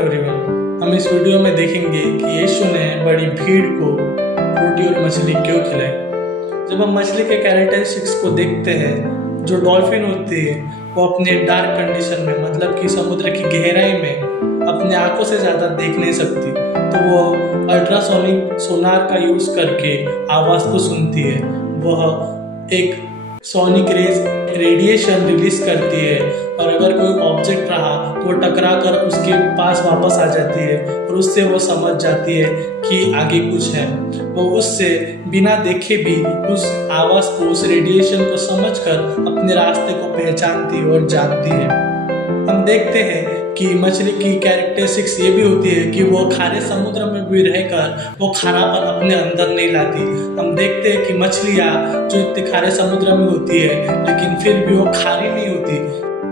Everyone, हम इस video में देखेंगे कि यीशु ने बड़ी भीड़ को रोटी और मछली क्यों खिलाई। जब हम मछली के कैरेक्टरिस्टिक्स को देखते हैं, जो डॉल्फिन होती है वो अपने डार्क कंडीशन में, मतलब कि समुद्र की गहराई में अपने आंखों से ज़्यादा देख नहीं सकती, तो वो अल्ट्रासोनिक सोनार का यूज़ करके आवाज़ को सुनती है। वह एक सोनिक रेडिएशन रिलीज करती है और अगर कोई ऑब्जेक्ट रहा तो वो टकरा कर उसके पास वापस आ जाती है और उससे वो समझ जाती है कि आगे कुछ है। वो उससे बिना देखे भी उस आवाज़ को, उस रेडिएशन को समझकर अपने रास्ते को पहचानती और जानती है। हम देखते हैं कि मछली की कैरेक्टरिस्टिक्स ये भी होती है कि वो खारे समुद्र में भी रहकर वो खारापन अपने अंदर नहीं लाती। हम देखते हैं कि मछलियाँ जो इतने खारे समुद्र में होती है लेकिन फिर भी वो खारी नहीं होती,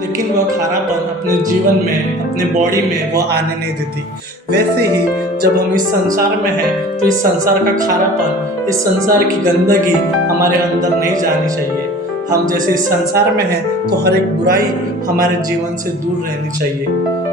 लेकिन वह खारापन अपने जीवन में, अपने बॉडी में वो आने नहीं देती। वैसे ही जब हम इस संसार में हैं तो इस संसार का खारापन, इस संसार की गंदगी हमारे अंदर नहीं जानी चाहिए। हम जैसे इस संसार में हैं तो हर एक बुराई हमारे जीवन से दूर रहनी चाहिए।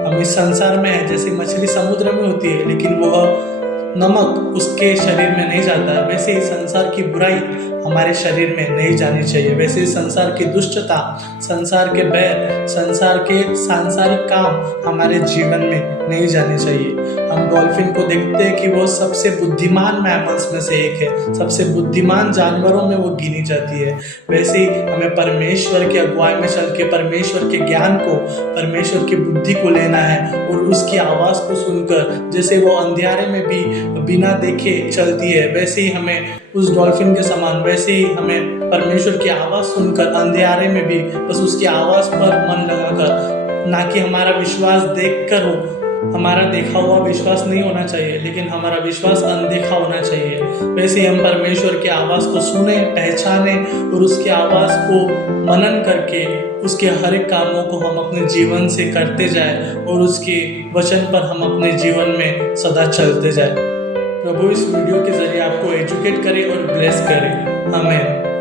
हम इस संसार में हैं, जैसे मछली समुद्र में होती है लेकिन वह नमक उसके शरीर में नहीं जाता, वैसे ही संसार की बुराई हमारे शरीर में नहीं जानी चाहिए। वैसे ही संसार की दुष्टता, संसार के बैर, संसार के सांसारिक काम हमारे जीवन में नहीं जाने चाहिए। हम डॉल्फिन को देखते हैं कि वो सबसे बुद्धिमान मैमल्स में से एक है, सबसे बुद्धिमान जानवरों में वो गिनी जाती है। वैसे ही हमें परमेश्वर की अगुवाई में चल के परमेश्वर के ज्ञान को, परमेश्वर की बुद्धि को लेना है और उसकी आवाज़ को सुनकर, जैसे वो अंधेरे में भी बिना देखे चलती है, वैसे ही हमें उस डॉल्फिन के समान, वैसे ही हमें परमेश्वर की आवाज़ सुनकर अंधेरे में भी बस उसकी आवाज़ पर मन लगाकर, ना कि हमारा विश्वास देखकर हो। हमारा देखा हुआ विश्वास नहीं होना चाहिए लेकिन हमारा विश्वास अनदेखा होना चाहिए। वैसे ही हम परमेश्वर की आवाज़ को सुने, पहचाने और उसकी आवाज़ को मनन करके उसके हर एक कामों को हम अपने जीवन से करते जाए और उसके वचन पर हम अपने जीवन में सदा चलते जाए। प्रभु इस वीडियो के जरिए आपको एजुकेट करे और ब्लेस करे। आमीन।